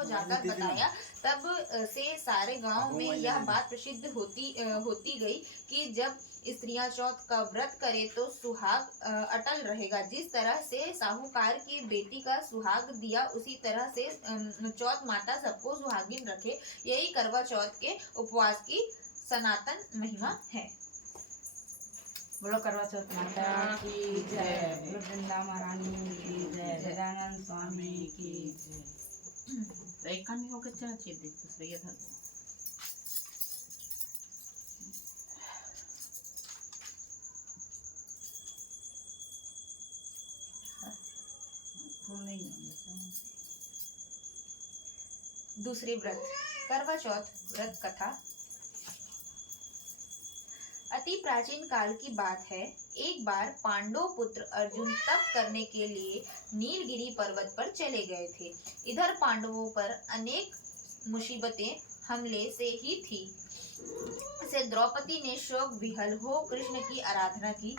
को जाकर बताया। तब से सारे गांव में यह बात प्रसिद्ध होती गई कि जब स्त्रियां चौथ का व्रत करे तो सुहाग अटल रहेगा। जिस तरह से साहूकार की बेटी का सुहाग दिया, उसी तरह से चौथ माता सबको सुहागिन रखे। यही करवा चौथ के उपवास की सनातन महिमा है। बोलो करवा चौथ माता की जय, बोलो वृंदा महारानी की जय, गजानन स्वामी की जय। एक कान हो के चला चेप दे दूसरे ये धर दूसरी व्रत करवा चौथ व्रत कथा। अति प्राचीन काल की बात है। एक बार पांडव पुत्र अर्जुन तप करने के लिए नीलगिरी पर्वत पर चले गए थे। इधर पांडवों पर अनेक मुसीबतें हमले से ही थी। से द्रौपदी ने शोक विहल हो कृष्ण की आराधना की।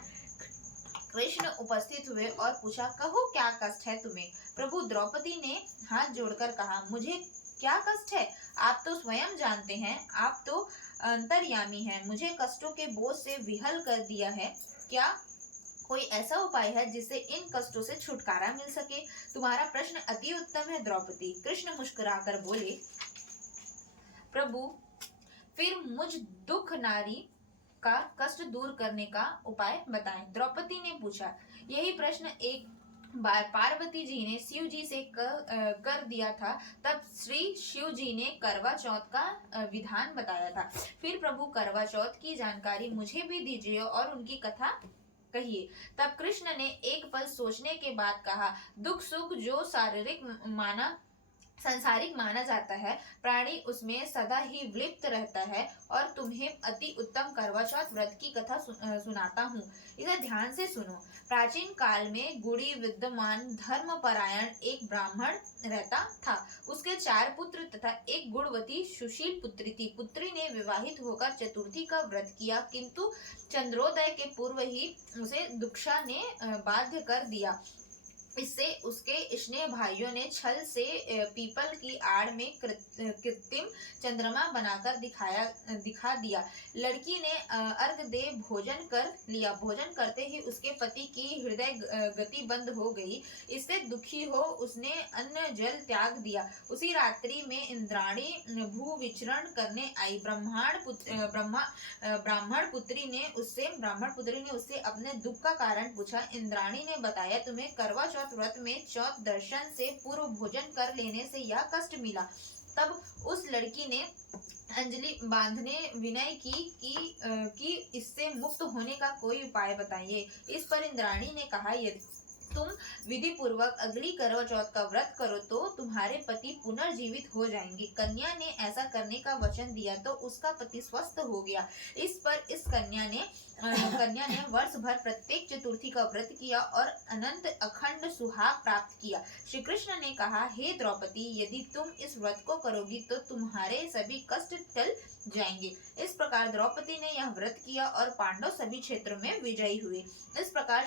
कृष्ण उपस्थित हुए और पूछा, कहो क्या कष्ट है तुम्हें? प्रभु, द्रौपदी ने हाथ जोड़कर कहा, मुझे क्या कष्ट है? आप तो स्वयं जानते हैं, आप तो अंतर्यामी हैं। मुझे कष्टों के बोझ से विहल कर दिया है। क्या कोई ऐसा उपाय है जिससे इन कष्टों से छुटकारा मिल सके? तुम्हारा प्रश्न अति उत्तम है द्रौपदी। कृष्ण मुस्कुराकर बोले, प्रभु, फिर मुझ दुख नारी का कष्ट दूर करने का उपाय बताएं। द्रौपदी ने पूछा। यही प्रश्न एक बार पार्वती जी ने शिव जी से कर दिया था। तब श्री शिव जी ने करवा चौथ का विधान बताया था। फिर प्रभु, करवा चौथ की जानकारी मुझे भी दीजिए और उनकी कथा कहिए। तब कृष्ण ने एक पल सोचने के बाद कहा, दुख सुख जो संसारिक माना जाता है, प्राणी उसमें सदा ही विलिप्त रहता है। और तुम्हें अति उत्तम करवा चौथ व्रत की कथा सुनाता हूँ। इसे ध्यान से सुनो। प्राचीन काल में गुणी विद्यमान धर्मपरायण एक ब्राह्मण रहता था। उसके 4 पुत्र तथा एक गुणवती सुशील पुत्री थी। पुत्री ने विवाहित होकर चतुर्थी का व्रत किया, किंतु चंद्रोदय के पूर्व ही उसे दुक्षा ने बाध्य कर दिया। इससे उसके स्नेह भाइयों ने छल से पीपल की आड़ में कृत्रिम चंद्रमा बनाकर दिखा दिया। लड़की ने अर्घ दे भोजन कर लिया। भोजन करते ही उसके पति की हृदय गति बंद हो गई। इससे दुखी हो उसने अन्न जल त्याग दिया। उसी रात्रि में इंद्राणी भू विचरण करने आई। ब्राह्मण पुत्री ने उससे अपने दुख का कारण पूछा। इंद्राणी ने बताया, तुम्हें करवा चौथ व्रत में चौथ दर्शन से पूर्व भोजन कर लेने से यह कष्ट मिला। तब उस लड़की ने अंजलि बांधने विनय की इससे मुक्त होने का कोई उपाय बताइए। इस पर इंद्राणी ने कहा, यदि तुम विधि पूर्वक अगली करवा चौथ का व्रत करो तो तुम्हारे पति पुनर्जीवित हो जाएंगे। कन्या ने ऐसा करने का वचन दिया तो उसका पति स्वस्थ हो गया। इस पर इस कन्या ने वर्ष भर प्रत्येक चतुर्थी का व्रत किया और अनंत अखंड सुहाग प्राप्त किया। श्री कृष्ण ने कहा, हे द्रौपदी, यदि तुम इस व्रत को करोगी तो तुम्हारे सभी कष्ट टल जाएंगे। इस प्रकार द्रौपदी ने यह व्रत किया और पांडव सभी क्षेत्रों में विजयी हुए। इस प्रकार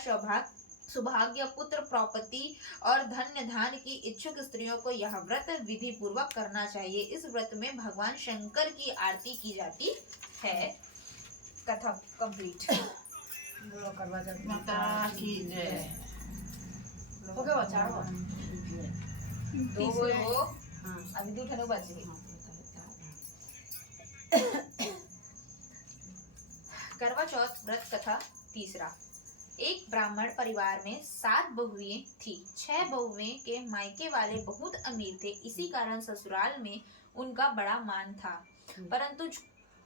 सौभाग्य, पुत्र प्राप्ति और धन्य धान की इच्छुक स्त्रियों को यह व्रत विधि पूर्वक करना चाहिए। इस व्रत में भगवान शंकर की आरती की जाती है। कथा कंप्लीट। बोलो करवा चौथ माता की जय। हो गया बच्चा दो हो, अभी 2 ठनो बचे। करवा चौथ व्रत कथा तीसरा। एक ब्राह्मण परिवार में 7 बहुएं थी। 6 बहुएं के मायके वाले बहुत अमीर थे। इसी कारण ससुराल में उनका बड़ा मान था। परंतु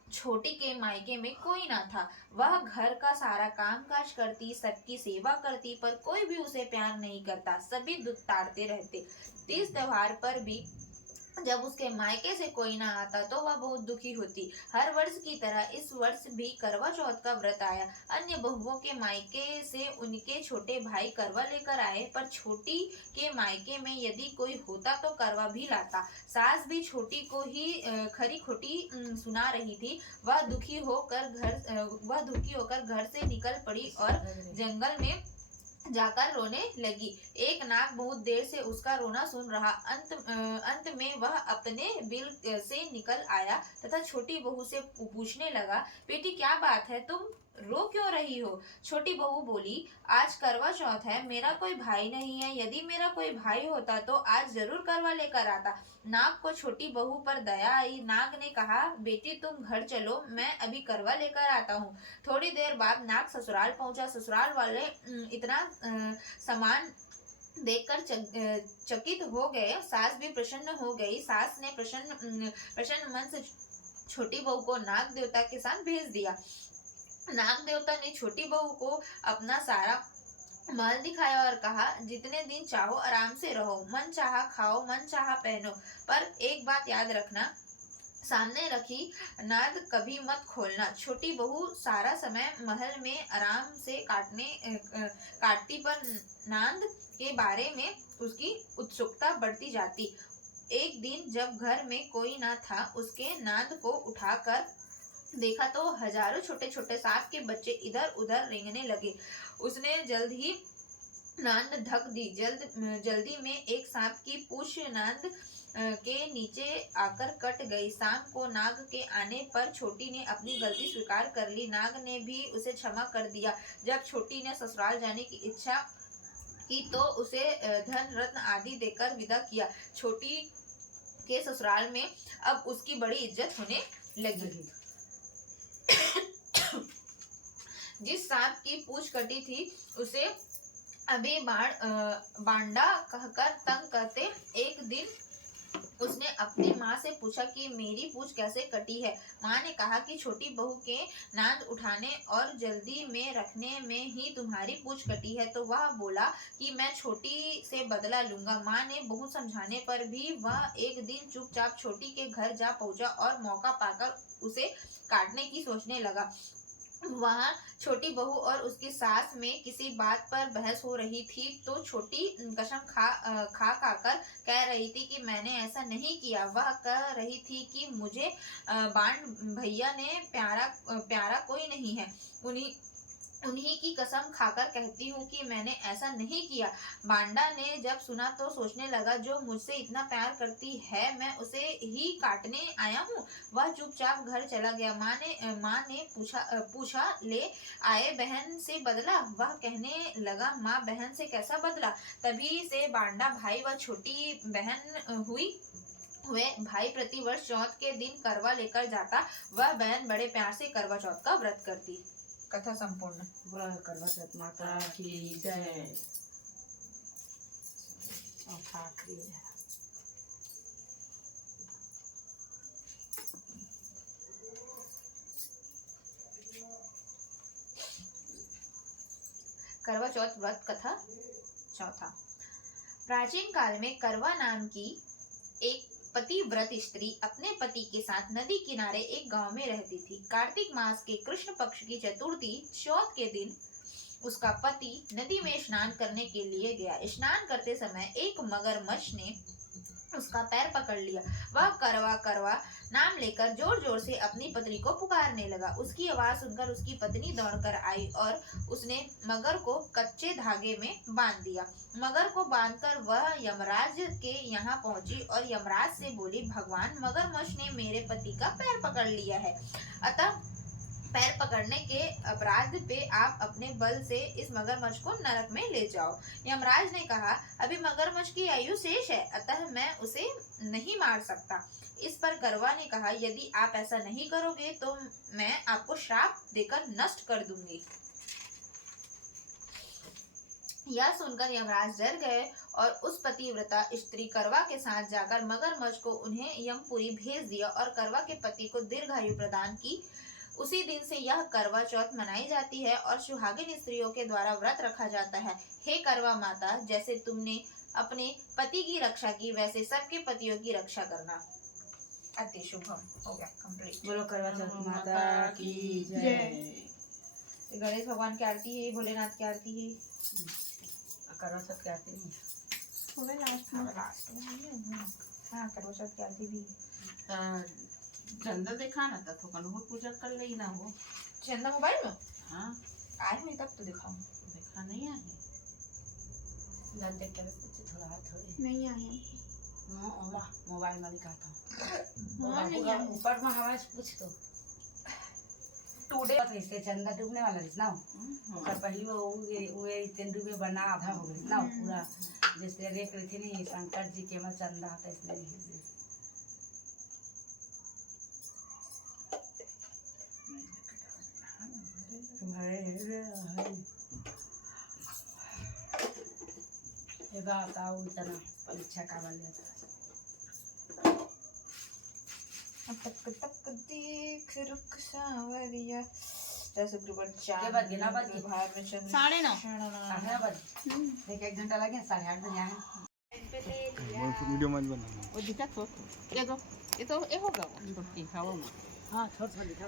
छोटी के मायके में कोई ना था। वह घर का सारा काम काज करती, सबकी सेवा करती, पर कोई भी उसे प्यार नहीं करता। सभी दुत्तारते रहते। तीज त्योहार पर भी जब उसके मायके से कोई ना आता तो वह बहुत दुखी होती। हर वर्ष की तरह इस वर्ष भी करवा चौथ का व्रत आया। अन्य बहुओं के मायके से उनके छोटे भाई करवा लेकर आए, पर छोटी के मायके में यदि कोई होता तो करवा भी लाता। सास भी छोटी को ही खरी खोटी सुना रही थी। वह दुखी होकर घर से निकल पड़ी और जंगल में जाकर रोने लगी। एक नाग बहुत देर से उसका रोना सुन रहा। अंत में वह अपने बिल से निकल आया तथा छोटी बहू से पूछने लगा, बेटी क्या बात है, तुम रो क्यों रही हो? छोटी बहू बोली, आज करवा चौथ है, मेरा कोई भाई नहीं है। यदि मेरा कोई भाई होता तो आज जरूर करवा लेकर आता। नाग को छोटी बहू पर दया आई। नाग ने कहा, बेटी तुम घर चलो, मैं अभी करवा लेकर आता हूँ। थोड़ी देर बाद नाग ससुराल पहुंचा। ससुराल वाले इतना सामान देखकर चकित हो गए। सास भी प्रसन्न हो गई। सास ने प्रसन्न मन से छोटी बहू को नाग देवता के साथ भेज दिया। नाग देवता ने छोटी बहू को अपना सारा महल दिखाया और कहा, जितने दिन चाहो आराम से रहो, मन चाहा खाओ, मन चाहा पहनो, पर एक बात याद रखना, सामने रखी नाद कभी मत खोलना। छोटी बहू सारा समय महल में आराम से काटती, पर नाद के बारे में उसकी उत्सुकता बढ़ती जाती। एक दिन जब घर में कोई न था, उसके नाद को उठाकर देखा तो हजारों छोटे छोटे सांप के बच्चे इधर उधर रेंगने लगे। उसने जल्द ही नांद ढक दी। जल्दी में एक सांप की पूंछ नांद के नीचे आकर कट गई। शाम को नाग के आने पर छोटी ने अपनी गलती स्वीकार कर ली। नाग ने भी उसे क्षमा कर दिया। जब छोटी ने ससुराल जाने की इच्छा की तो उसे धन रत्न आदि देकर विदा किया। छोटी के ससुराल में अब उसकी बड़ी इज्जत होने लगी। जिस सांप की पूंछ कटी थी उसे अभी बांडा कहकर तंग करते। एक दिन उसने अपनी माँ से पूछा कि मेरी पूंछ कैसे कटी है। माँ ने कहा कि छोटी बहू के नाद उठाने और जल्दी में रखने में ही तुम्हारी पूंछ कटी है। तो वह बोला कि मैं छोटी से बदला लूंगा। माँ ने बहुत समझाने पर भी वह एक दिन चुपचाप छोटी के घर जा पहुंचा और मौका पाकर उसे काटने की सोचने लगा। वहाँ छोटी बहू और उसकी सास में किसी बात पर बहस हो रही थी तो छोटी कसम खा कर कह रही थी कि मैंने ऐसा नहीं किया। वह कह रही थी कि मुझे बांड भैया ने प्यारा कोई नहीं है। उन्हीं की कसम खाकर कहती हूँ कि मैंने ऐसा नहीं किया। बांडा ने जब सुना तो सोचने लगा, जो मुझसे इतना प्यार करती है मैं उसे ही काटने आया हूँ। वह चुपचाप घर चला गया। माँ ने पूछा ले आए बहन से बदला? वह कहने लगा, माँ बहन से कैसा बदला? तभी से बांडा भाई व छोटी बहन हुए भाई प्रतिवर्ष चौथ के दिन करवा लेकर जाता। वह बहन बड़े प्यार से करवा चौथ का व्रत करती। कथा संपूर्ण। बोला करवा चौथ माता की जय। करवा चौथ व्रत कथा चौथा। प्राचीन काल में करवा नाम की एक पतिव्रत स्त्री अपने पति के साथ नदी किनारे एक गांव में रहती थी। कार्तिक मास के कृष्ण पक्ष की चतुर्थी चौथ के दिन उसका पति नदी में स्नान करने के लिए गया। स्नान करते समय एक मगरमच्छ ने उसका पैर पकड़ लिया। वह करवा करवा नाम लेकर जोर जोर से अपनी पत्नी को पुकारने लगा। उसकी आवाज सुनकर उसकी पत्नी दौड़कर आई और उसने मगर को कच्चे धागे में बांध दिया। मगर को बांधकर वह यमराज के यहाँ पहुंची और यमराज से बोली, भगवान, मगरमच्छ ने मेरे पति का पैर पकड़ लिया है, अतः पैर पकड़ने के अपराध पे आप अपने बल से इस मगरमच्छ को नरक में ले जाओ। यमराज ने कहा, अभी मगरमच्छ की आयु शेष है, अतः मैं उसे नहीं मार सकता। इस पर करवा ने कहा, यदि आप ऐसा नहीं करोगे तो मैं आपको श्राप देकर नष्ट कर दूंगी। यह सुनकर यमराज डर गए और उस पतिव्रता स्त्री करवा के साथ जाकर मगरमच्छ को उन्हें यमपुरी भेज दिया और करवा के पति को दीर्घायु प्रदान की। उसी दिन से यह करवा चौथ मनाई जाती है और सुहागिन स्त्रियों के द्वारा व्रत रखा जाता है। हे करवा माता, जैसे तुमने अपने पति की रक्षा की वैसे सबके पतियों की रक्षा करना। अति शुभम हो गया कंप्लीट। बोलो करवा चौथ माता की जय। गणेश भगवान की आरती है, भोलेनाथ की आरती है। करवा चौथ की आरती नहीं लास्ट में हाँ करवा चौथ की आरती भी। चंदा देखा ना था तो कन्हू पूजा कर ले ना हो। चंदा मोबाइल में हाँ आए हुए तब तो दिखाऊं। देखा नहीं है। जानते करे कुछ थोड़ा थोड़ी नहीं आया। मोबाइल में निकालता हूँ हाँ, नहीं आया। ऊपर में हमारे से पूछ तो टूडे इससे चंदा डूबने वाला है ना और पहली वो इतने डूबे बना आधा हो गई ना पूरा जैसे रेख रही थी नहीं शंकर जी के में चंदा आता इसलिए बताओ इतना परीक्षा का बन जाता तक तक देख रुख सावरिया शुक्रवार के बाद गिना बाद के? 9:30 8 बजे देख 1 घंटा लगे 8:30 बजे आए वीडियो मत बना वो दिखा तो ये तो ये होगा रोटी खाओ में हाँ थोड़ा दिखा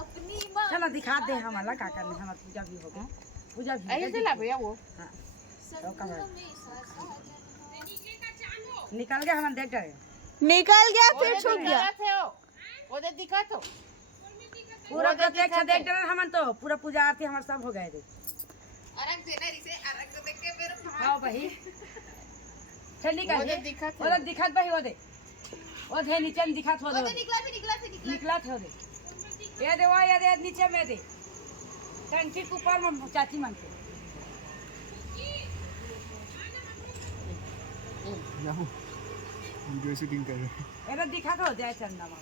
अपनी माँ चलो दिखा दे हमारा का करने हमारा पूजा भी होगा पूजा भी ऐसे से ला भैया वो हाँ संग हमेशा निकल गया हम देख रहे निकल गया फिर छूट गया वो दे दिखा तो पूरा प्रत्यक्ष देख रहे हम तो पूरा पूजा आरती हमारे सब हो गए थे अरग देना इसे अरग देख के फिर हाँ भाई चल निकल वो दे दिखा तो वो दिखत भाई वो दे नीचे में दिखत हो दे निकला निकला थे वो दे ये दे वो ये दे नीचे में दे टंकी के ऊपर में चाची मन के जाओ वीडियो शूटिंग कर रहे ये दिखत हो जाए चंदा माँ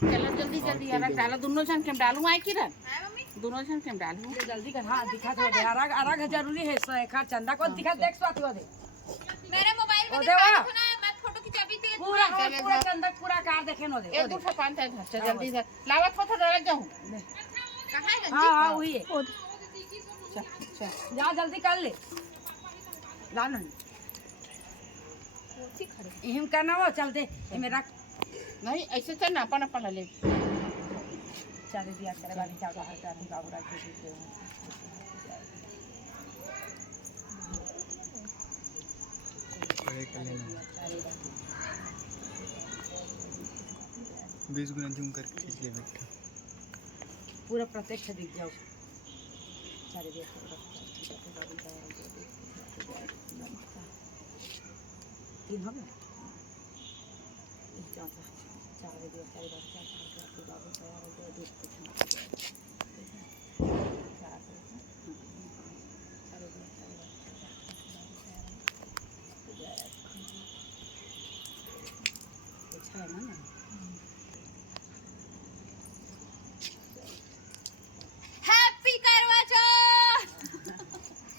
चलो जल्दी जल्दी यार डालो दोनों जन केम डालूं आई किरण दोनों जन केम डालूं जल्दी कर हाँ दिखत हो दे अरग जरूरी है सो एक चंदा को दिखत देख स्वाति हो दे मेरे मोबाइल में ओ दिखा देवा। दो ना मत फोटो खिंचाबी थी पूरा पूरा चंदा पूरा कार देखे नो दे एक दूसरा पान था जल्दी से लावत को तो डाल जाऊं कहां है हाँ हाँ वही है चल चल जा जल्दी कर ले ला नहीं इहम करना वो चल दे ये मेरा नहीं ऐसे चल ना अपन अपन ले चारे दिया करे वाली चावल हर चारे बाबू रख के दे खड़े कर लेना 20 गुना जूम करके खींच ले बेटा पूरा प्रत्यक्ष दिख जाओ चारे दिया तीन हो गया चारे दिया चारे बाबू तैयार हो गया दूध अच्छा है ना हैप्पी करवा चौथ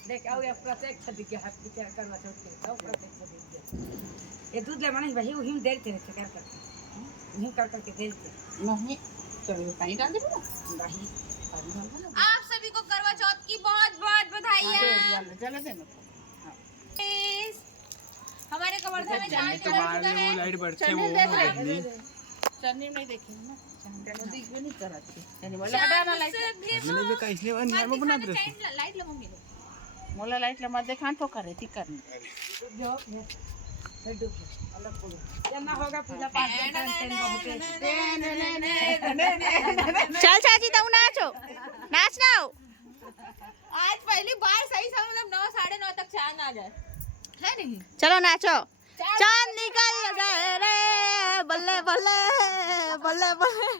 देख आओ ये प्रत्यक्ष दिख गया हैप्पी क्या करवा चौथ के आओ प्रत्यक्ष दिख गया ये दूध ले माने वही वही देर तेरे से क्या करते वही कर करके देते नहीं चलो पानी डाल दे ना वही आप सभी को करवा चौथ की बहुत बहुत बधाइयाँ चलो देना हमारे कवर्धा में चांद तो बाहर में वो लाइट बढ़ते वो चलिए देख रहे नहीं चन्नी नहीं देखे ना चन्नी भी नहीं कराती चन्नी बोला हटाना लाइट मैंने देखा इसलिए वन यार में बना दे लाइट लगूंगी मोला लाइट लगा देखा तो करे थी करनी जो लड्डू अलग बोलो ना होगा पूजा पाठ टेन बहुत चल चाची तू नाचो नाच नाओ आज पहली बार सही समय मतलब 9 साढ़े 9 तक चांद आ जाए है नहीं चलो नाचो चांद निकल गए रे बल्ले बल्ले बल्ले बल्ले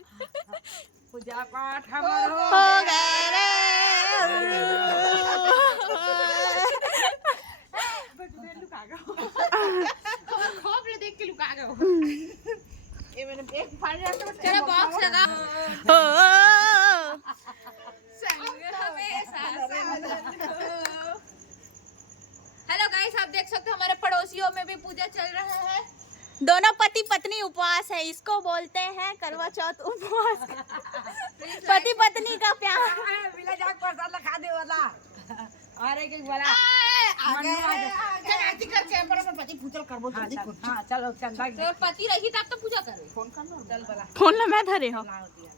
पूजा पाठ हमार हो गए रे खोप ले देख के लुका गए ये मैंने एक फाड़ रहा था तेरा बॉक्स लगा हो हेलो गाइस आप देख सकते हो हमारे पड़ोसियों में भी पूजा चल रहा है दोनों पति पत्नी उपवास है इसको बोलते हैं करवा चौथ उपवास पति पत्नी का प्यार मिला जाके प्रसाद लखा दे वाला और एक वाला चल आरती कर के पर पति पूजा करबो जल्दी हां चलो चंदा तो पति रही तब तो पूजा करे फोन कर लो चल वाला फोन ला मैं धरे हो ना होती है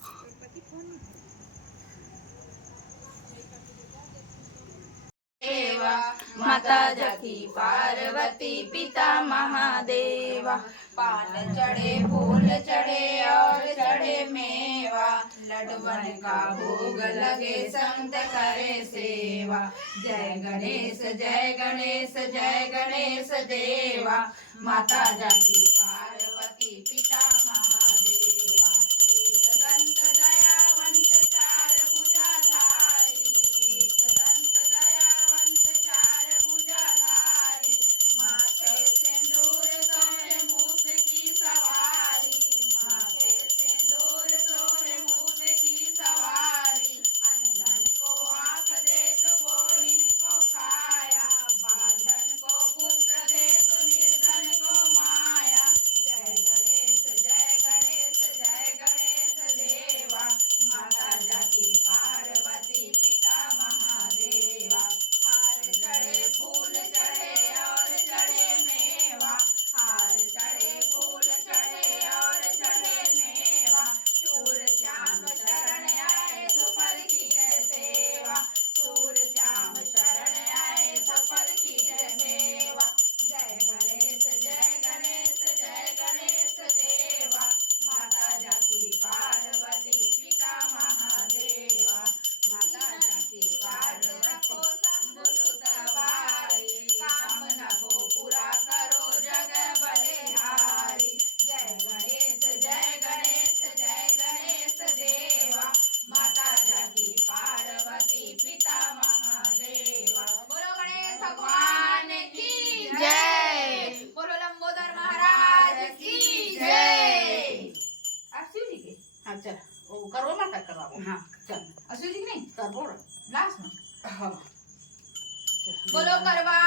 देवा माता जकी पार्वती पिता महादेवा। पान चढ़े फूल चढ़े और चढ़े मेवा, लड्डुवन का भोग लगे संत करे सेवा। जय गणेश जय गणेश जय गणेश देवा, माता जाकी पार्वती पिता महादेवा। एक दंत दयावंत चार भुजाधारी, एक दंत दयावंत चार भुजाधारी, माथे सिंदूर सोहे मूठ की सवारी, माथे सिंदूर सोहे मूठ की सवारी। अंधन को आँख दे तो बोलिन को काया, बांधन को पुत्र दे तो निर्धन को माया। जय गणेश जय गणेश जय गणेश देवा, माता जाकी पार्वती पिता महादेवा। हार चढ़े फूल चढ़े और चढ़े मेवा, हार चढ़े फूल चढ़े और चढ़े मेवा। सूर श्याम शरण आए सुफल की जय सेवा, सूर श्याम शरण आए सफल की जय सेवा। जय गणेश जय गणेश जय गणेश देवा, माता जाकी पार्वती पिता महादेवा। माता जाकी पार्वती शंभु सुत वारी, कामना को पूरा करो जग बलिहारी। जय गणेश जय गणेश जय गणेश देवा, माता जाकी पार्वती पिता महादेवा। बोलो गणेश भगवान की जय, बोलो लंबोदर महाराज की जय। आप शिव जी के हाँ चल वो करवा माता करवाओ। हाँ चल शिव जी की नहीं, कर बोल लास्ट में हाँ बोलो करवा